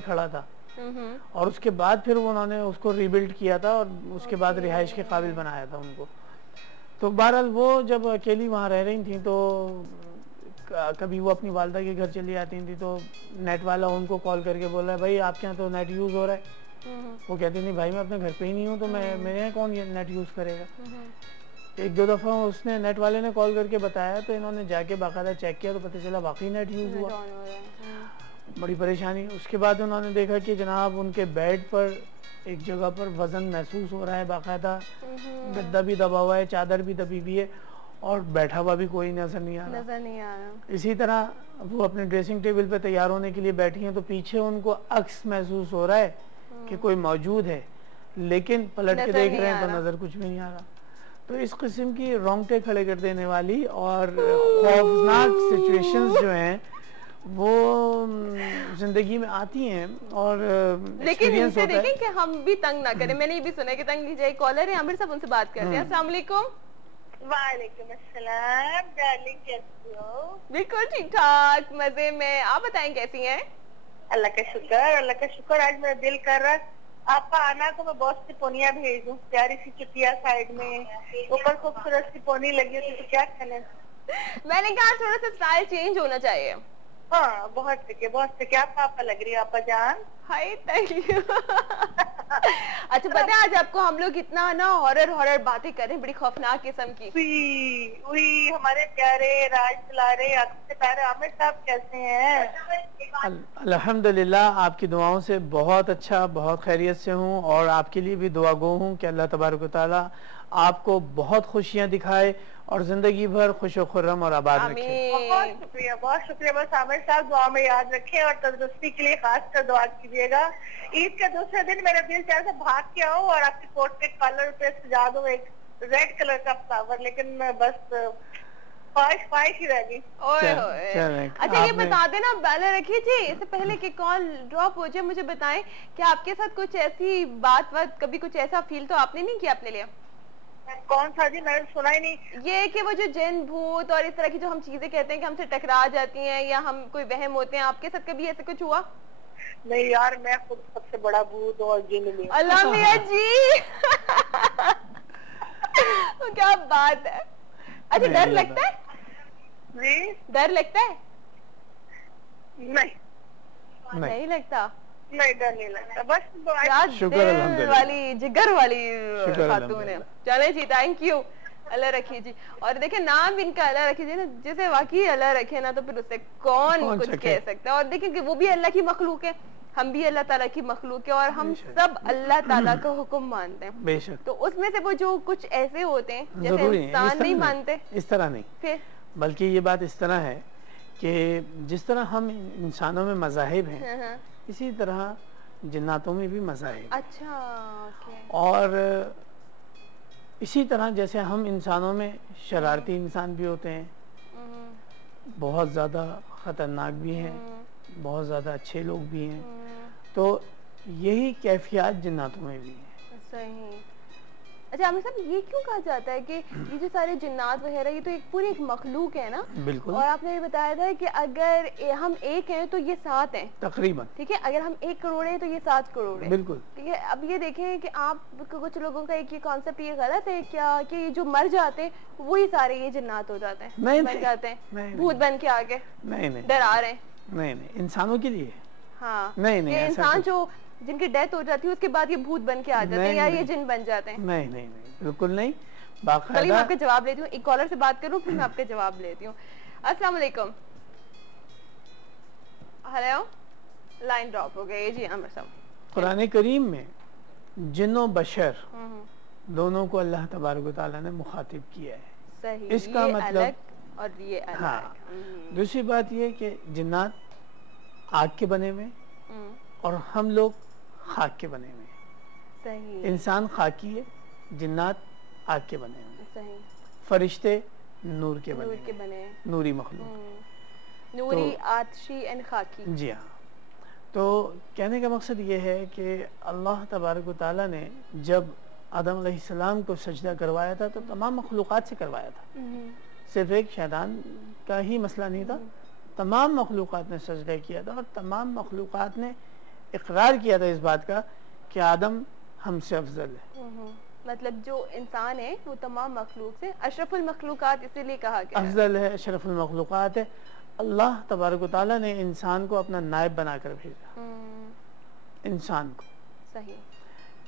खड़ा था और उसके बाद फिर उन्होंने उसको रीबिल्ड किया था और उसके बाद रिहाइश के काबिल बनाया था उनको। तो बहरहाल वो जब अकेली वहाँ रह रही थी तो कभी वो अपनी वालदा के घर चली आती थी तो नेट वाला उनको कॉल करके बोल रहा है भाई आपके यहाँ तो नेट यूज़ हो रहा है। वो कहती नहीं भाई मैं अपने घर पे ही नहीं हूँ तो मैं मेरे यहाँ कौन नेट यूज़ करेगा। एक दो दफ़ा उसने नेट वाले ने कॉल करके बताया तो इन्होंने जाके बाकायदा चेक किया तो पता चला वाकई नेट यूज़ हुआ। बड़ी परेशानी। उसके बाद उन्होंने देखा कि जनाब उनके बेड पर एक जगह पर वज़न महसूस हो रहा है, बाकायदा गद्दा भी दबा हुआ है, चादर भी दबी हुई है और बैठा हुआ भी कोई नजर नहीं आ रहा। इसी तरह वो अपने ड्रेसिंग टेबल पे तैयार होने के लिए बैठी हैं तो पीछे उनको अक्स महसूस हो रहा है कि कोई मौजूद है, लेकिन पलट के देख रहे हैं तो नजर कुछ भी नहीं आ रहा। तो इस किस्म की रोंगटे खड़े कर देने वाली और खौफनाक सिचुएशंस जो हैं वो जिंदगी में आती हैं और लेकिन इनसे देखें कि हम भी तंग ना करें। मैंने ये भी सुना कि तंग की जाए। कॉलर है आमिर साहब, उनसे बात करते हैं। अस्सलाम वालेकुम। वालेकुम अस्सलाम डार्लिंग, कैसी हो? बिल्कुल ठीक ठाक, मजे में। आप बताएं कैसी हैं? अल्लाह का शुक्र, अल्लाह का शुक्र। आज मेरा दिल कर रहा आपका आना तो मैं बहुत सी पोनिया भेज दूं। प्यारी सी चुटिया साइड में, ऊपर खूबसूरत सी पोनी लगी होती तो क्या कहने। मैंने कहा थोड़ा सा स्टाइल चेंज होना चाहिए। हाँ बहुत सिके, बहुत सिके। आप पापा लग रही है आपा जान। Hi thank you. अच्छा पता है आज आपको हम लोग इतना ना हॉरर बातें कर रहे हैं, बड़ी खौफनाक किस्म की। उई हमारे प्यारे राज दुलारे आपसे प्यारे आमिर साहब कैसे हैं? अल्हम्दुलिल्लाह आपकी दुआओं से बहुत अच्छा, बहुत खैरियत से हूँ और आपके लिए भी दुआ गो हूँ कि अल्लाह तबारक व तआला आपको बहुत खुशियाँ दिखाए और जिंदगी भर खुश खुर्रम और आबाद रखे। बहुत शुक्रिया, बहुत शुक्रिया। बस आमिर साहब दुआ में याद रखें और तंदुरुस्ती के लिए खास कर दुआ कीजिएगा। ईद के दूसरे दिन मेरा दिल चाहे से भाग के आऊँ और आपके कोट के कॉलर पे सजा दूं एक रेड कलर का फ्लावर, लेकिन मैं बस ख्वाहिश ही रह गई। अच्छा ये बता देना बेला रखी थी इससे पहले कि कॉल ड्रॉप हो जाए, मुझे बताएं कि आपके साथ कुछ ऐसी बात कभी कुछ ऐसा फील तो आपने नहीं किया अपने लिए? कौन सा जी? मैंने सुना ही नहीं। ये कि वो जो जिन भूत और इस तरह की जो हम चीजें कहते हैं कि हमसे टकरा जाती हैं या हम कोई वहम होते हैं, आपके साथ कभी ऐसा कुछ हुआ? नहीं यार, मैं खुद सबसे बड़ा भूत और जिन में। अल्लाह मियां जी। क्या बात है। अच्छा डर लगता है जी? डर लगता है? नहीं लगता। नहीं डर नहीं लगता। बस दिल वाली जिगर वाली खातून है। चले जी थैंक यू, अल्लाह रखिए जी। और देखिए नाम इनका अल्लाह रखिए जी ना, जैसे वाकई अल्लाह रखे ना तो फिर उससे कौन कुछ कह सकता है। और देखिए कि वो भी अल्लाह की मखलूक है, हम भी अल्लाह ताला की मखलूक है और हम सब अल्लाह ताला का हुक्म मानते हैं। बेशक। तो उसमें से वो जो कुछ ऐसे होते हैं जैसे इंसान नहीं मानते, इस तरह नहीं, फिर बल्कि ये बात इस तरह है कि जिस तरह हम इंसानों में मज़ाहिब हैं इसी तरह जिन्नातों में भी मज़ाहिब। अच्छा और इसी तरह जैसे हम इंसानों में शरारती इंसान भी होते हैं, बहुत ज़्यादा ख़तरनाक भी हैं, बहुत ज़्यादा अच्छे लोग भी हैं, तो यही कैफियत जिन्नातों में भी है। सही। अच्छा आमिर साहब ये क्यों कहा जाता है कि ये जो सारे जिन्नात वगैरह ये तो एक पूरी एक मखलूक है ना? बिल्कुल। और आपने ये बताया था कि अगर हम एक हैं तो ये 7 हैं तकरीबन, ठीक है। अगर हम 1 करोड़ हैं तो ये 7 करोड़ है। बिल्कुल। ठीक है। अब ये देखें कि आप कुछ लोगों का एक ये कॉन्सेप्ट ये गलत है क्या कि ये जो मर जाते हैं वही सारे ये जिन्नात हो जाते हैं, मर जाते हैं भूत बन के आगे? नहीं डरा रहे हैं? नहीं इंसानों के लिए। हाँ नहीं इंसान जो जिनकी डेथ हो जाती है उसके बाद ये भूत बन के आ जाते हैं या ये जिन बन जाते हैं? नहीं बिल्कुल नहीं। चलिए मैं आपका जवाब लेती हूँ, एक कॉलर से बात करूँ फिर मैं आपका जवाब लेती हूँ। अस्सलाम वालेकुम। हेलो, लाइन ड्रॉप हो गई जी। आमिर साहब कुरान करीम में जिन्नो बशर दोनों को अल्लाह तबारक व तआला ने मुखातिब किया है। सही। इसका मतलब और ये अलग। हाँ। दूसरी बात ये कि जिन्नात आग के बने हुए और हम लोग खाक के बने हुए। सही। इंसान खाकी है, जिन्नात आग के बने हुए। सही। फरिश्ते नूर के बने, नूरी मखलूक, नूरी आतशी एंड खाकी। जी हाँ। तो कहने का मकसद ये है कि अल्लाह तबारक व तआला ने जब आदम अलैहिस्सलाम को सजदा करवाया था तो तमाम मखलूक़ात से करवाया था, सिर्फ एक शैतान का ही मसला नहीं था, तमाम मखलूक़ात ने सजदा किया था और तमाम मखलूक़ात ने इकरार किया था इस बात का कि आदम हमसे अफजल है। मतलब जो इंसान है वो तमाम मखलूक से अशरफुल मखलूकात इसीलिए कहा गया अफजल है, अशरफुल मखलूकात है। अल्लाह तबारक व तआला ने इंसान को अपना नायब बनाकर भेजा। इंसान को सही,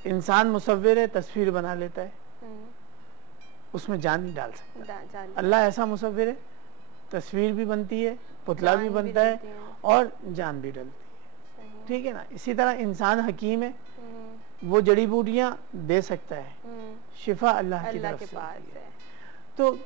इंसान मुसव्विर है, तस्वीर बना लेता है, उसमें जान नहीं डाल सकता। अल्लाह ऐसा मुसव्विर है, तस्वीर भी बनती है, पुतला भी बनता है और जान भी डलती है। ठीक है ना। इसी तरह इंसान हकीम है, वो जड़ी बूटियां दे सकता है, शिफा अल्लाह की तरफ से है। तो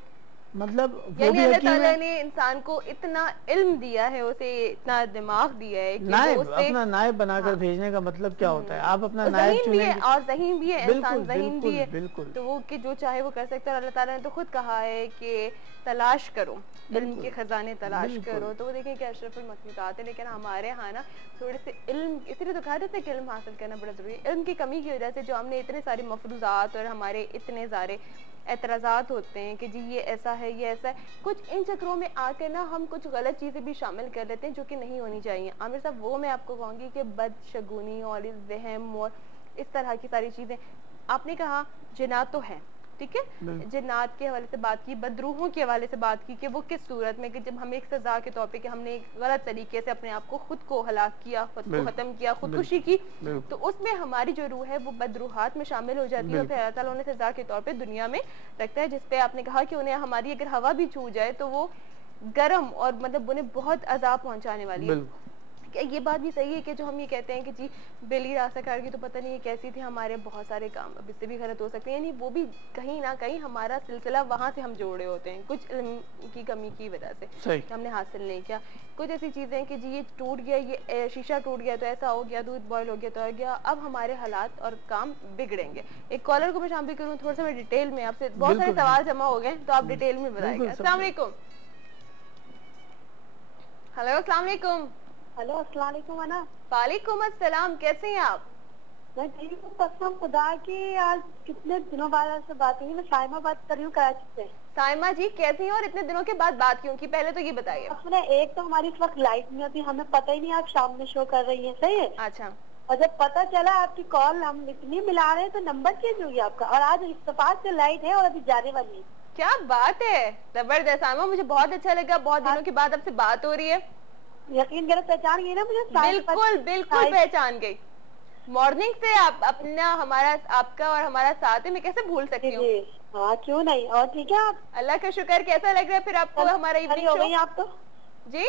मतलब वो भी अल्लाह ताला ने इंसान को इतना इल्म दिया है, उसे इतना दिमाग दिया है कि नायब, वो अपना नायब बनाकर भेजने का मतलब क्या होता है? आप अपना नायब चुनेंगे और ज़हीन भी है, इंसान ज़हीन भी है, बिल्कुल। तो वो कि जो चाहे वो कर सकता है। अल्लाह ताला ने तो खुद कहा है कि तलाश करो, इल्म के खजाने तलाश करो। तो वो देखें कि अशरफुल मखलूकात है, लेकिन हमारे यहाँ ना थोड़े से इल्म, इसीलिए तो कहा जाता है कि इल्म हासिल करना बड़ा जरूरी है। इल्म की कमी की वजह से जो हमने इतने सारे मफरूजात और हमारे इतने सारे एतराज़ात होते हैं कि जी ये ऐसा है, ये ऐसा है, कुछ इन चक्रों में आकर ना हम कुछ गलत चीज़ें भी शामिल कर लेते हैं जो कि नहीं होनी चाहिए। आमिर साहब, वो मैं आपको कहूँगी कि बदशगुनी और इस वहम और इस तरह की सारी चीज़ें, आपने कहा जिन्नात तो है, ठीक है, जिन्नात के हवाले से बात की, बदरूहों के हवाले से बात की कि वो किस सूरत में, कि जब हमें एक सजा के तौर पे कि हमने एक गलत तरीके से अपने आप को खुद को हलाक किया, खुद को खत्म किया, खुदकुशी की, तो उसमें हमारी जो रूह है वो बदरूहात में शामिल हो जाती है और फिर अल्लाह ताला उन्हें सजा के तौर पे दुनिया में रखता है, जिसपे आपने कहा कि उन्हें हमारी अगर हवा भी छू जाए तो वो गर्म और मतलब उन्हें बहुत अजाब पहुंचाने वाली है। ये बात भी सही है कि जो हम ये कहते हैं कि जी बिल्ली रास्ता काट गई तो पता नहीं ये कैसी थी, हमारे बहुत सारे काम अब इससे भी गलत हो सकते हैं, यानी वो भी कहीं ना कहीं हमारा सिलसिला वहाँ से हम जोड़े होते हैं कुछ इल्म की कमी की वजह से, हमने हासिल नहीं किया। कुछ ऐसी चीज़ें कि जी ये टूट गया, ये शीशा टूट गया तो ऐसा हो गया, दूध बॉयल हो गया तो हो गया, अब हमारे हालात और काम बिगड़ेंगे। एक कॉलर को मैं शामिल करूँ, थोड़ा सा मैं डिटेल में आपसे, बहुत सारे सवाल जमा हो गए तो आप डिटेल में बताएंगे। अस्सलाम वालेकुम। हेलो, अस्सलाम वालेकुम। हेलो, अस्सलाम वालेकुम अना। वालेकुम अस्सलाम, कैसे हैं आप? मैं ठीक हूँ, कसम खुदा की आज कितने दिनों बाद आपसे बात हुई। मैं साइमा बात कर रही हूँ कराची से। साइमा जी कैसी हैं और इतने दिनों के बाद बात क्यों की, पहले तो ये बताइए। अपने एक तो हमारी इस वक्त लाइट नहीं होती, हमें पता ही नहीं आप शाम में शो कर रही हैं, सही है? अच्छा। और जब पता चला आपकी कॉल हम इतनी मिला रहे हैं तो नंबर चेंज हो गया आपका, और आज इत्तेफाक से लाइट है और अभी जाने वाली है। क्या बात है, जबरदस्त साइमा, मुझे बहुत अच्छा लगा, बहुत दिनों के बाद आपसे बात हो रही है। यकीन करो पहचान गई ना मुझे? बिल्कुल बिल्कुल पहचान गई। मॉर्निंग से आप अपना हमारा आपका और हमारा साथ है, मैं कैसे भूल सकती हूँ? हाँ क्यों नहीं। और ठीक है आप? अल्लाह का शुक्र। कैसा लग रहा है फिर आपको हमारा इवनिंग शो? हो गई आप तो जी,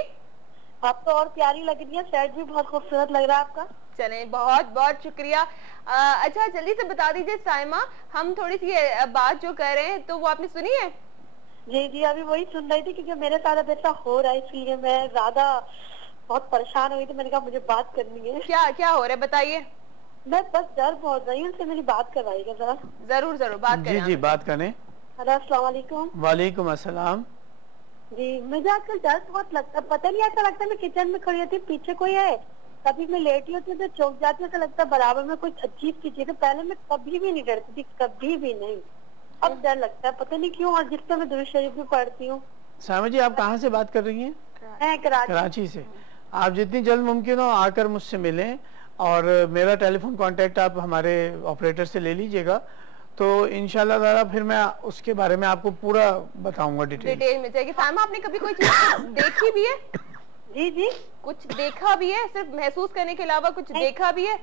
आप तो और प्यारी लग रही है, सेट भी बहुत खूबसूरत लग रहा है आपका। चलें, बहुत बहुत शुक्रिया। अच्छा जल्दी से बता दीजिए साइमा, हम थोड़ी सी बात जो कर रहे हैं तो वो आपने सुनी है? जी जी, अभी वही सुन रही थी क्योंकि मेरे साथ अब ऐसा हो रहा है, इसलिए मैं ज्यादा बहुत परेशान हुई थी। मैंने कहा मुझे बात करनी है। क्या क्या हो रहा है बताइए। मैं बस डर बहुत रही हूँ, उनसे मेरी बात करवाइएगा जरा। जरूर जरूर बात करें। जी जी बात करें। हेलो, अस्सलाम वालेकुम। वालेकुम अस्सलाम। जी, मुझे आजकल डर बहुत लगता है, पता नहीं ऐसा लगता है मैं किचन में खड़ी होती हूँ पीछे कोई है, कभी मैं लेटी होती हूँ तो चौंक जाती हूँ, ऐसा लगता है बराबर में कुछ अजीब सी चीज है। पहले मैं कभी भी नहीं डरती थी, कभी भी नहीं, अब डर लगता है, पता नहीं क्यों। और जिस पर मैं दुरूद शरीफ भी पढ़ती हूँ। साइमा जी आप कहाँ से बात कर रही हैं? कराची से। आप जितनी जल्द मुमकिन हो आकर मुझसे मिलें और मेरा टेलीफोन कांटेक्ट आप हमारे ऑपरेटर से ले लीजिएगा, तो इंशाल्लाह ताला फिर मैं उसके बारे में आपको पूरा बताऊंगा डिटेल में। चाहिए साइमा, आपने कभी कोई चीज देखी भी है? जी जी, कुछ देखा भी है, सिर्फ महसूस करने के अलावा कुछ देखा भी है?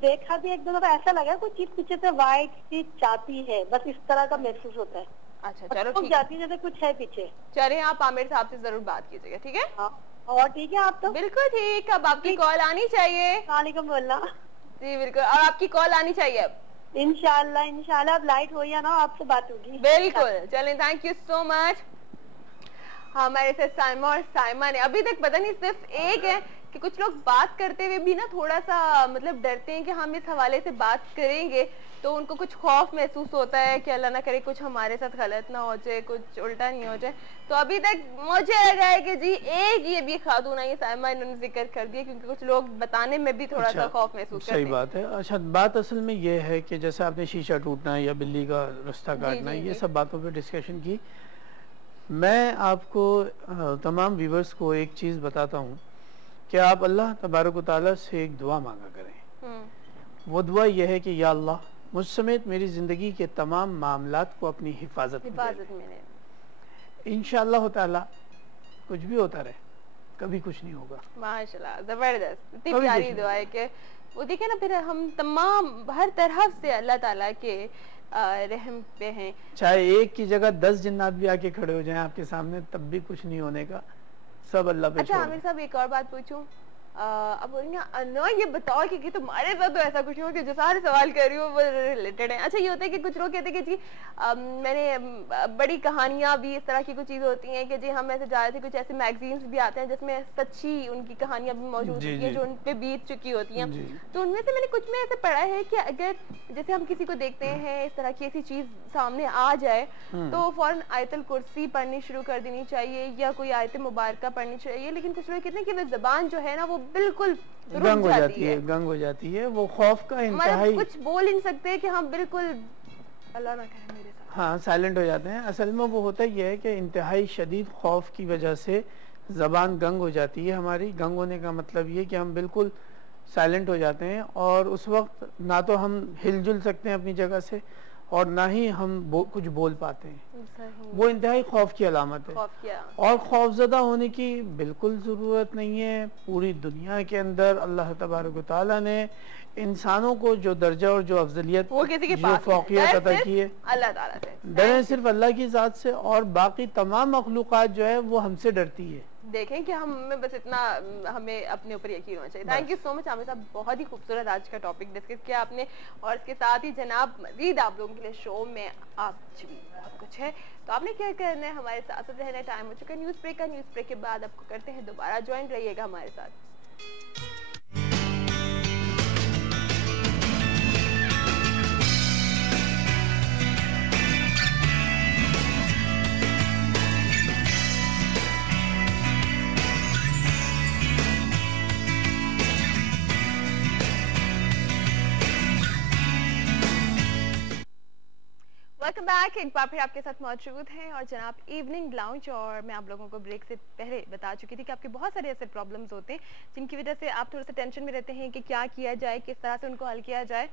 देखा भी, एक दो दफा ऐसा लगा कुछ चीज पीछे से व्हाइट सी चाहती है, बस इस तरह का महसूस होता है। अच्छा चलो ठीक जाती जैसे कुछ है पीछे। चलिए आप आमिर साहब से जरूर बात कीजिएगा, ठीक है? हाँ, और ठीक है आप तो? बिल्कुल ठीक। अब आपकी कॉल आनी चाहिए। वालेकुम बोलना। जी बिल्कुल, और आपकी कॉल आनी चाहिए अब इंशाल्लाह। इंशाल्लाह अब लाइट हो या ना आपसे बात होगी। बिल्कुल। चलें, थैंक यू सो मच। हमारे साथ साइमा और साइमा ने अभी तक पता नहीं सिर्फ एक है कि कुछ लोग बात करते हुए भी ना थोड़ा सा मतलब डरते हैं कि हम इस हवाले से बात करेंगे तो उनको कुछ खौफ महसूस होता है कि अल्लाह ना करे कुछ हमारे साथ गलत ना हो जाए, कुछ उल्टा नहीं हो जाए। तो अभी तक मुझे लगा है कि जी एक ये भी खातून आई साइमा, इन्होंने जिक्र कर दिया क्योंकि कुछ लोग बताने में भी थोड़ा सा खौफ महसूस करते हैं। सही बात है। अच्छा, बात असल में ये है कि जैसे आपने शीशा टूटना या बिल्ली का रास्ता काटना, ये सब बातों पर डिस्कशन की। मैं आपको तमाम व्यूवर्स को एक चीज़ बताता हूँ कि आप अल्लाह तबारक व तआला से एक दुआ मांगा करें वो दुआ यह है कि या अल्लाह मुझ समेत मेरी ज़िंदगी के तमाम मामलात को अपनी हिफाजत में, इंशाअल्लाह ताला कुछ भी होता रहे, कभी कुछ नहीं होगा। माशाल्लाह, जबरदस्त, इतनी प्यारी दुआ है कि वो देखे ना, फिर हम तमाम हर तरफ से अल्लाह ताला के रहम पे हैं। चाहे एक की जगह 10 जिन्नात भी आके खड़े हो जाएं आपके सामने, तब भी कुछ नहीं होने का, सब अल्लाह पे। अच्छा आमिर साहब, एक और बात पूछूं, अब बोलेंगे अनो ये बताओ कि तुम्हारे साथ तो ऐसा कुछ नहीं हो कि जो सारे सवाल कर रही हो वो रिलेटेड है। अच्छा ये होता है कि कुछ लोग कहते हैं कि जी मैंने बड़ी कहानियां भी, इस तरह की कुछ चीजें होती हैं कि जी हम ऐसे जा रहे थे, कुछ ऐसे मैगजीन्स भी आते हैं जिसमें सच्ची उनकी कहानियां भी मौजूद होती हैं जो उन पे बीत चुकी होती हैं। तो उनमें से मैंने कुछ में ऐसे पढ़ा है कि अगर जैसे हम किसी को देखते हैं इस तरह की ऐसी चीज सामने आ जाए तो फौरन आयतुल कुर्सी पढ़नी शुरू कर देनी चाहिए या कोई आयत मुबारका पढ़नी चाहिए। लेकिन कुछ लोग कहते हैं कि वो जबान जो है ना वो बिल्कुल गंग हो जाती है, वो खौफ का इंतहाई, कुछ बोल नहीं सकते कि हाँ बिल्कुल अल्लाह ना करे मेरे साथ, हाँ साइलेंट हो जाते हैं। असल में वो होता ही है कि इंतहाई शदीद खौफ की वजह से जबान गंग हो जाती है हमारी। गंग होने का मतलब ये कि हम बिल्कुल साइलेंट हो जाते हैं और उस वक्त ना तो हम हिलजुल सकते हैं अपनी जगह से और ना ही हम कुछ बोल पाते हैं। वो इंतहाई खौफ की अलामत है और खौफजदा होने की बिल्कुल ज़रूरत नहीं है। पूरी दुनिया के अंदर अल्लाह तबारक व तआला ने इंसानों को जो दर्जा और जो अफजलियत, जो फौकियत अता की है, अल्लाह ताला से डरें सिर्फ अल्लाह की ज़ात से, और बाकी तमाम मखलूक़ात जो है वो हमसे डरती है। देखें कि हमें बस इतना, हमें अपने ऊपर यकीन होना चाहिए। Thank you so much Aamir साहब, बहुत ही खूबसूरत आज का टॉपिक डिस्कस किया आपने और इसके साथ ही जनाब मजीद आप लोगों के लिए शो में आज भी बहुत कुछ है। तो आपने क्या करना है, हमारे साथ रहना, टाइम हो चुका है न्यूज़ ब्रेक का। न्यूज़ ब्रेक के बाद आपको करते हैं दोबारा ज्वाइन, रहिएगा हमारे साथ। वेलकम बैक, एक बार फिर आपके साथ मौजूद हैं और जनाब इवनिंग लाउंज। और मैं आप लोगों को ब्रेक से पहले बता चुकी थी कि आपके बहुत सारे ऐसे प्रॉब्लम्स होते हैं जिनकी वजह से आप थोड़ा सा टेंशन में रहते हैं कि क्या किया जाए, किस तरह से उनको हल किया जाए।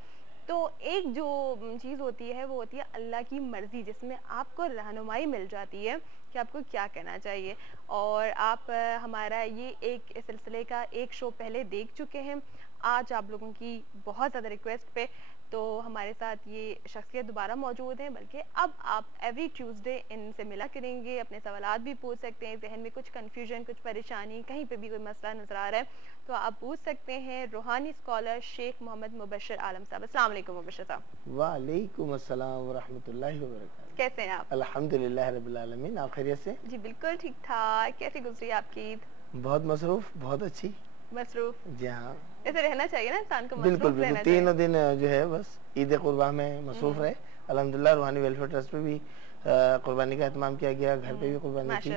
तो एक जो चीज़ होती है वो होती है अल्लाह की मर्जी, जिसमें आपको रहनुमाई मिल जाती है कि आपको क्या करना चाहिए। और आप हमारा ये एक सिलसिले का एक शो पहले देख चुके हैं। आज आप लोगों की बहुत ज़्यादा रिक्वेस्ट पे तो हमारे साथ ये शख्सियत दोबारा मौजूद हैं, बल्कि अब आप एवरी ट्यूसडे इनसे मिला करेंगे, अपने सवालात भी पूछ सकते हैं। जहन में कुछ कन्फ्यूजन, कुछ परेशानी, कहीं पे भी कोई मसला नजर आ रहा है तो आप पूछ सकते हैं। रूहानी स्कॉलर शेख मोहम्मद मुबशर आलम साहब, अस्सलाम वालेकुम मुबशर साहब। वालेकुम अस्सलाम व रहमतुल्लाहि व बरकातहू। कैसे हैं आप? अल्हम्दुलिल्लाह रब्बिल आलमीन, आप खैरियत से? जी बिल्कुल ठीक ठाक। कैसी गुजरी आपकी ईद? बहुत मसरूफ, बहुत अच्छी। मसरूफ? जी हाँ, ऐसे रहना चाहिए ना इंसान को, बिल्कुल बिल्कुल। तीनों दिन जो है बस ईद कुर्बान में मसरूफ रहे। अल्हम्दुलिल्लाह रूहानी वेलफेयर ट्रस्ट पे भी कुर्बानी का एहतमाम किया गया, घर पे भी कुर्बानी की,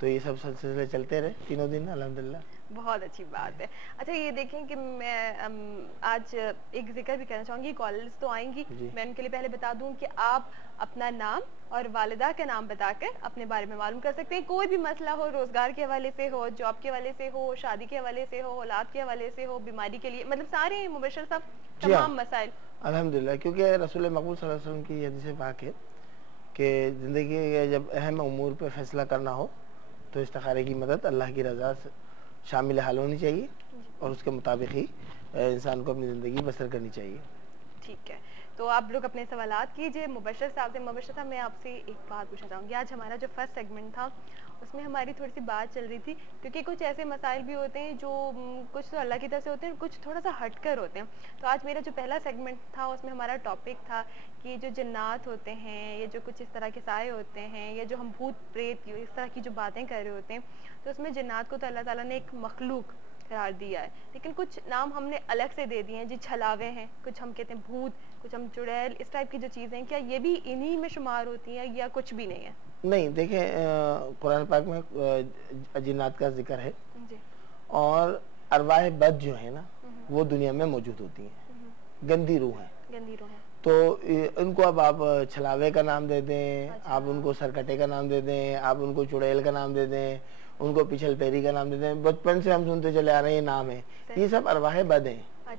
तो ये सब सिलसिले चलते रहे तीनों दिन अल्हम्दुलिल्लाह। बहुत अच्छी बात है। अच्छा ये देखें कि मैं आज एक जिक्र भी करना चाहूँगी, कॉलेज तो आएंगी, मैं उनके लिए पहले बता दूं कि आप अपना नाम और वालिदा का नाम बताकर अपने बारे में मालूम कर सकते हैं। कोई भी मसला हो, रोजगार के हवाले से हो, जॉब के हवाले से हो, शादी के हवाले से हो, औलाद के हवाले से हो, बीमारी के लिए, मतलब सारे मुबशर साहब तमाम मसाइल। अल्हम्दुलिल्लाह, क्योंकि रसूल मकबूल सल्लल्लाहु अलैहि वसल्लम की हदीस पाक है कि ज़िंदगी के जब अहम उमूर पे फैसला करना हो तो इस्तिखारे की मदद अल्लाह की रज़ा से शामिल हाल होनी चाहिए और उसके मुताबिक ही इंसान को अपनी ज़िंदगी बसर करनी चाहिए। ठीक है, तो आप लोग अपने सवालात कीजिए मुबशर साहब से। मुबशर साहब, मैं आपसे एक बात पूछना चाहूँगी। आज हमारा जो फर्स्ट सेगमेंट था उसमें हमारी थोड़ी सी बात चल रही थी, क्योंकि कुछ ऐसे मसाइल भी होते हैं जो कुछ तो अल्लाह की तरफ से होते हैं, कुछ थोड़ा सा हटकर होते हैं। तो आज मेरा जो पहला सेगमेंट था उसमें हमारा टॉपिक था कि जो जन्नात होते हैं, ये जो कुछ इस तरह के साए होते हैं, या जो हम भूत प्रेत इस तरह की जो बातें कर रहे होते हैं, तो उसमें जन्नात को तो अल्लाह ताला ने एक मखलूक करार दिया है, लेकिन कुछ नाम हमने अलग से दे दिए हैं। जी छलावे हैं, कुछ हम कहते हैं भूत, कुछ हम चुड़ैल, इस टाइप की जो चीज़ें, क्या ये भी इन्हीं में शुमार होती हैं या कुछ भी नहीं है? नहीं, देखें कुरान पाक में जिन्नात का जिक्र है जी। और अरवाह बद जो है ना वो दुनिया में मौजूद होती हैं, गंदी रूह है। गंदी रूह है, तो उनको अब आप छलावे का नाम दे दें, आप उनको सरकटे का नाम दे दें, आप उनको चुड़ैल का नाम दे दें, उनको पिछल पैरी का नाम देते हैं, बचपन से हम सुनते चले आ रहे हैं, ये नाम है, ये सब अरवाह बद हैं।